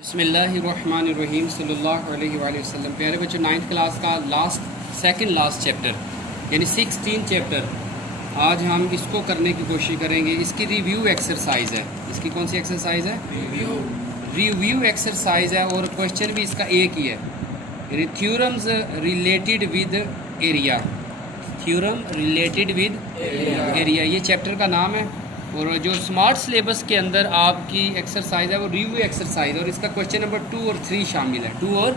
बिस्मिल्लाहिर्रहमानिर्रहीम सल्लल्लाहु अलैहि वसल्लम। प्यारे बच्चों, 9th क्लास का सेकंड लास्ट चैप्टर यानी 16 चैप्टर आज हम इसको करने की कोशिश करेंगे। इसकी रिव्यू एक्सरसाइज है। इसकी कौन सी एक्सरसाइज है? रिव्यू एक्सरसाइज है और क्वेश्चन भी इसका एक ही है, यानी theorems related with area. Theorem related with area, ये चैप्टर का नाम है। और जो स्मार्ट सिलेबस के अंदर आपकी एक्सरसाइज है वो रिव्यू एक्सरसाइज, और इसका क्वेश्चन नंबर 2 और 3 शामिल है। 2 और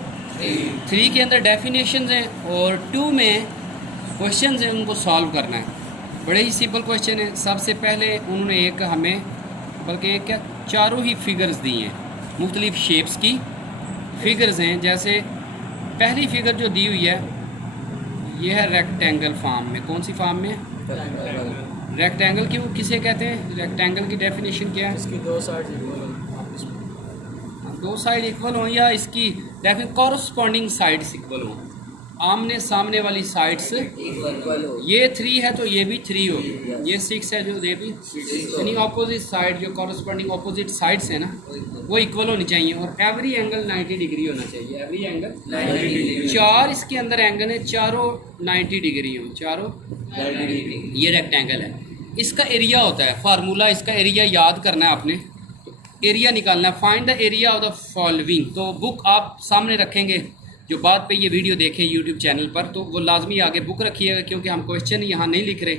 3 के अंदर डेफिनेशंस हैं और 2 में क्वेश्चंस हैं, उनको सॉल्व करना है। बड़े ही सिंपल क्वेश्चन है। सबसे पहले उन्होंने एक हमें, बल्कि एक क्या, चारों ही फिगर्स दी हैं, मुख्तलिफ शेप्स की फिगर्स हैं। जैसे पहली फिगर जो दी हुई है ये है रेक्टेंगल फॉर्म में। कौन सी फॉर्म में? रेक्टेंगल क्यों किसे कहते हैं? रेक्टेंगल की डेफिनेशन क्या है? इसकी दो साइड इक्वल हों या इसकी कॉरस्पॉन्डिंग साइड्स इक्वल हों, आमने सामने वाली साइड्स इक्वल हो। ये 3 है तो ये भी 3 हो, ये 6 है जो ये भी, यानी ऑपोजिट साइड जो कॉरस्पॉन्डिंग ऑपोजिट साइड्स है ना वो इक्वल होनी चाहिए। और एवरी एंगल 90 डिग्री होना चाहिए। Every angle 90 degree. 4 इसके अंदर एंगल है, चारों 90 डिग्री हो, चारों 90 डिग्री। ये रेक्टेंगल है। इसका एरिया होता है, फार्मूला इसका एरिया याद करना है आपने। एरिया निकालना है, find the area of the following. तो बुक आप सामने रखेंगे, जो बाद पे ये वीडियो देखें यूट्यूब चैनल पर तो वो लाजमी आगे बुक रखिएगा, क्योंकि हम क्वेश्चन यहाँ नहीं लिख रहे।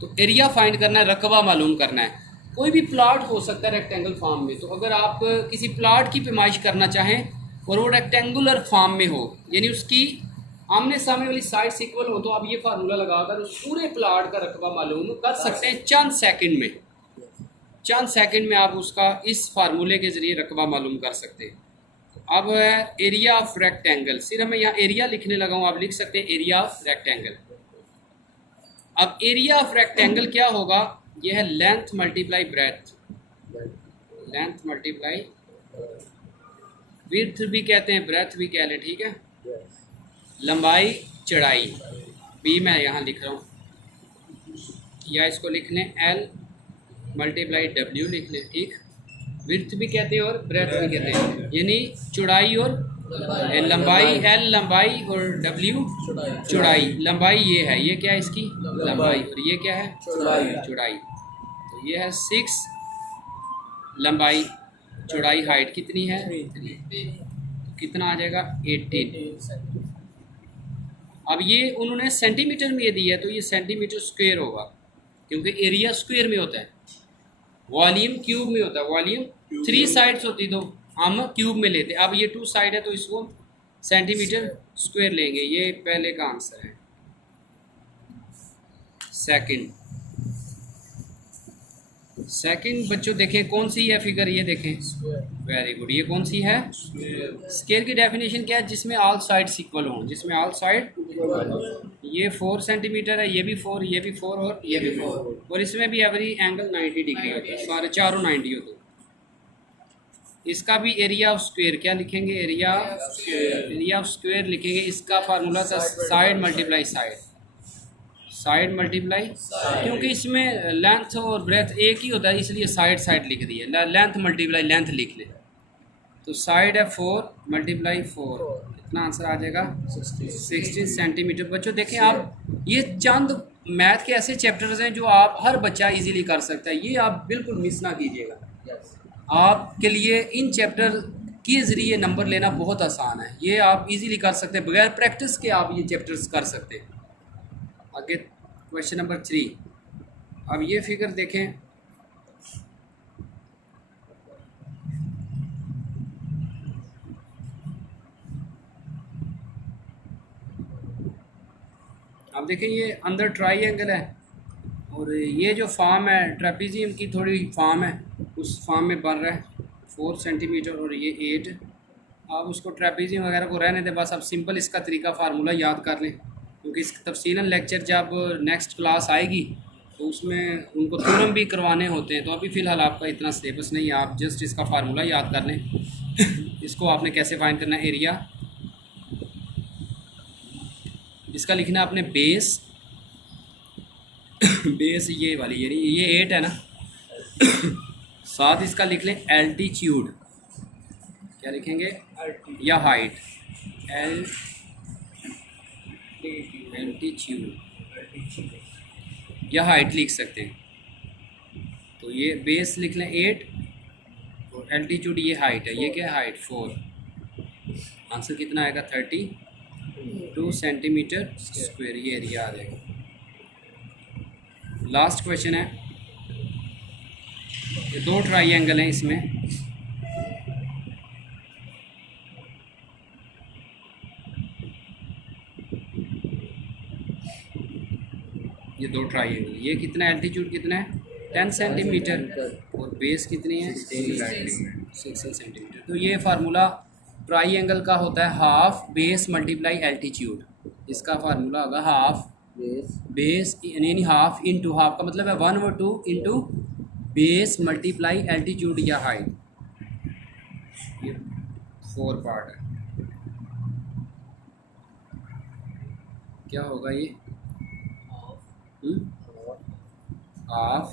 तो एरिया फाइंड करना है, रकबा मालूम करना है। कोई भी प्लाट हो सकता है रेक्टेंगल फॉर्म में। तो अगर आप किसी प्लाट की पैमाइश करना चाहें और वो रेक्टेंगुलर फॉर्म में हो, यानी उसकी आमने सामने वाली साइड्स इक्वल हो, तो आप ये फार्मूला लगाकर उस पूरे प्लाट का रकबा मालूम कर सकते हैं चंद सेकंड में। चंद सेकंड में आप उसका इस फार्मूले के ज़रिए रकबा मालूम कर सकते हैं। अब है एरिया ऑफ रेक्टेंगल। सिर्फ मैं यहाँ एरिया लिखने लगा हूँ, आप लिख सकते हैं एरिया ऑफ रेक्टेंगल। अब एरिया ऑफ रेक्टेंगल क्या होगा? यह है length multiply breath. Length multiply width भी कहते हैं, ब्रेथ भी कह लें, ठीक है। लंबाई चौड़ाई भी मैं यहाँ लिख रहा हूँ, या इसको लिख लें L मल्टीप्लाई W लिख लें, ठीक। विड्थ भी कहते हैं और ब्रेथ भी कहते हैं, यानी चौड़ाई और लंबाई। L लंबाई और W चौड़ाई। लंबाई ये है, ये क्या है इसकी लंबाई, और ये क्या है चौड़ाई। तो ये है 6 लंबाई, चौड़ाई हाइट कितनी है 3, कितना आ जाएगा 18। अब ये उन्होंने सेंटीमीटर में ये दिया है, तो ये सेंटीमीटर स्क्वायर होगा, क्योंकि एरिया स्क्वायर में होता है, वॉल्यूम क्यूब में होता है। वॉल्यूम 3 साइड्स होती तो हम क्यूब में लेते। अब ये 2 साइड है तो इसको सेंटीमीटर स्क्वायर लेंगे। ये पहले का आंसर है। सेकंड बच्चों देखें कौन सी है फिगर, ये देखें, वेरी गुड। ये कौन सी है? स्क्वायर की डेफिनेशन क्या है? जिसमें ऑल साइड्स इक्वल हों, जिसमें ऑल साइड। ये 4 सेंटीमीटर है, ये भी 4, ये भी 4 और ये भी 4, और इसमें भी एवरी एंगल 90 डिग्री होता है, सारे चारों 90 होते हैं। इसका भी एरिया ऑफ स्क्वायर क्या लिखेंगे? एरिया ऑफ स्क्वायर लिखेंगे। इसका फार्मूला था side multiply side, side multiply, क्योंकि इसमें लेंथ और ब्रेथ एक ही होता है, इसलिए साइड साइड लिख दी है। लेंथ मल्टीप्लाई लेंथ लिख ले, तो साइड है 4 मल्टीप्लाई 4, कितना आंसर आ जाएगा 16 सेंटीमीटर। बच्चों देखें आप, ये चंद मैथ के ऐसे चैप्टर्स हैं जो आप हर बच्चा इजीली कर सकता है। ये आप बिल्कुल मिस ना कीजिएगा। आपके लिए इन चैप्टर के ज़रिए नंबर लेना बहुत आसान है। ये आप इजीली कर सकते हैं, बगैर प्रैक्टिस के आप ये चैप्टर्स कर सकते हैं। आगे क्वेश्चन नंबर 3। अब ये फिगर देखें, अब देखें ये अंदर ट्राइंगल है और ये जो फॉर्म है ट्रेपेजियम की थोड़ी फॉर्म है, उस फॉर्म में बन रहा है 4 सेंटीमीटर और ये 8। आप उसको ट्रेपेजियम वगैरह को रहने दें, बस आप सिंपल इसका तरीका फार्मूला याद कर लें, क्योंकि इसका तफसीलन लेक्चर जब नेक्स्ट क्लास आएगी तो उसमें उनको थ्योरम भी करवाने होते हैं। तो अभी फ़िलहाल आपका इतना सिलेबस नहीं है, आप जस्ट इसका फार्मूला याद कर लें। इसको आपने कैसे फाइंड करना है? एरिया, इसका लिखना है आपने बेस। बेस ये वाली, यानी ये 8 है ना, साथ इसका लिख लें एल्टीट्यूड। क्या लिखेंगे, या हाइट, एल्टीट्यूड या हाइट लिख सकते हैं। तो ये बेस लिख लें 8 और एल्टीट्यूड ये हाइट है, ये क्या है हाइट 4। आंसर कितना आएगा 32 सेंटीमीटर स्क्वायर, ये एरिया आ जाएगा। लास्ट क्वेश्चन है, ये 2 ट्राइंगल हैं इसमें, ये 2 ट्राइंगल, ये कितना एल्टीट्यूड कितना है 10 सेंटीमीटर और बेस कितनी है 16 सेंटीमीटर। तो ये फार्मूला ट्राइंगल का होता है हाफ बेस मल्टीप्लाई एल्टीट्यूड। इसका फार्मूला होगा हाफ बेस यानी हाफ इंटू, हाफ का मतलब है 1/2 इंटू बेस मल्टीप्लाई एल्टीट्यूड या हाइट। ये 4 पार्ट है, क्या होगा ये हाफ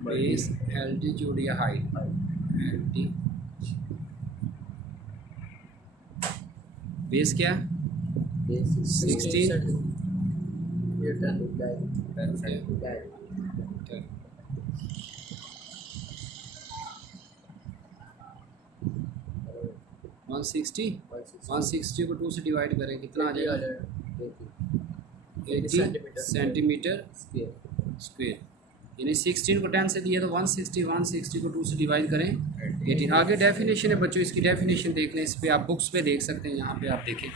बेस एल्टीट्यूड या हाइट, बेस क्या 16 160 को 2 से डिवाइड करें कितना आ जाएगा 80 सेंटीमीटर स्क्वायर, यानी 16 को 10 से दिया तो 160 को 2 से डिवाइड करें 18। आगे डेफिनेशन है बच्चों, इसकी डेफिनेशन देख लें, इस पे आप बुक्स पे देख सकते हैं, यहाँ पे आप देखें।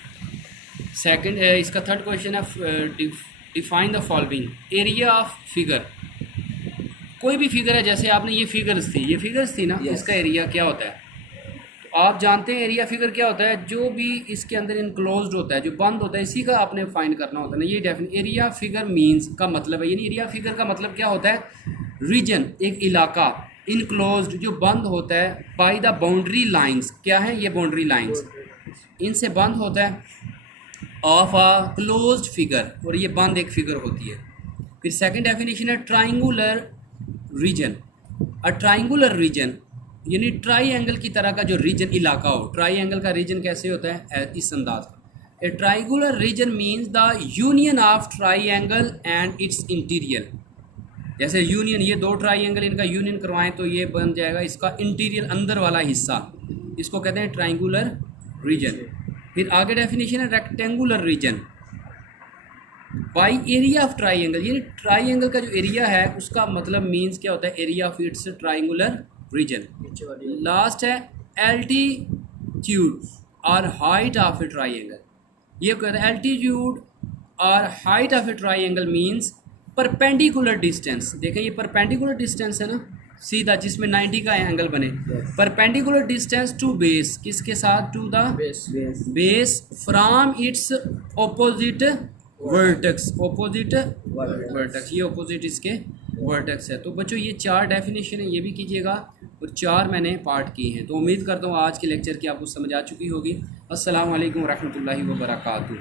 सेकंड इसका थर्ड क्वेश्चन है define the following area of figure. कोई भी फिगर है, जैसे आपने ये फिगर्स थी ना, इसका एरिया क्या होता है, तो आप जानते हैं एरिया फिगर क्या होता है, जो भी इसके अंदर इनक्लोज्ड होता है, जो बंद होता है, इसी का आपने फाइंड करना होता है ना। ये डेफिनेशन एरिया फिगर मींस का मतलब है, यानी एरिया फिगर का मतलब क्या होता है, रीजन एक इलाका इनक्लोज्ड जो बंद होता है बाय द बाउंड्री लाइंस, क्या है ये बाउंड्री लाइंस, इनसे बंद होता है, ऑफ अ क्लोज्ड फिगर, और ये बंद एक फिगर होती है। फिर सेकंड डेफिनेशन है triangular region. A triangular region यानी ट्राइंगल की तरह का जो रीजन इलाका हो। ट्राइंगल का रीजन कैसे होता है, इस अंदाज का। A triangular region means the union of triangle and its interior. जैसे यूनियन, ये 2 ट्राइंगल इनका यूनियन करवाएं तो ये बन जाएगा इसका इंटीरियर अंदर वाला हिस्सा, इसको कहते हैं ट्राइंगुलर रीजन। फिर आगे डेफिनेशन है rectangular reason by area of triangle, ये ट्राइंगल का जो एरिया है उसका मतलब मीन्स क्या होता है, area of its triangular region. Last है एल्टीट्यूड और हाइट ऑफ ए ट्राइंगल। ये कहते हैं एल्टीट्यूड और height of a triangle means perpendicular distance. देखें ये परपेंडिकुलर डिस्टेंस है ना, सीधा जिसमें 90 का एंगल बने। परपेंडिकुलर डिस्टेंस टू बेस, किसके साथ, to the base from its opposite vertex, opposite vertex, ये ऑपोजिट इसके वर्टेक्स है। तो बच्चों ये 4 डेफिनेशन है, ये भी कीजिएगा, और 4 मैंने पार्ट किए हैं। तो उम्मीद करता हूँ आज के लेक्चर की आपको समझ आ चुकी होगी। अस्सलाम वालेकुम रहमतुल्लाहि व बरकातुहू।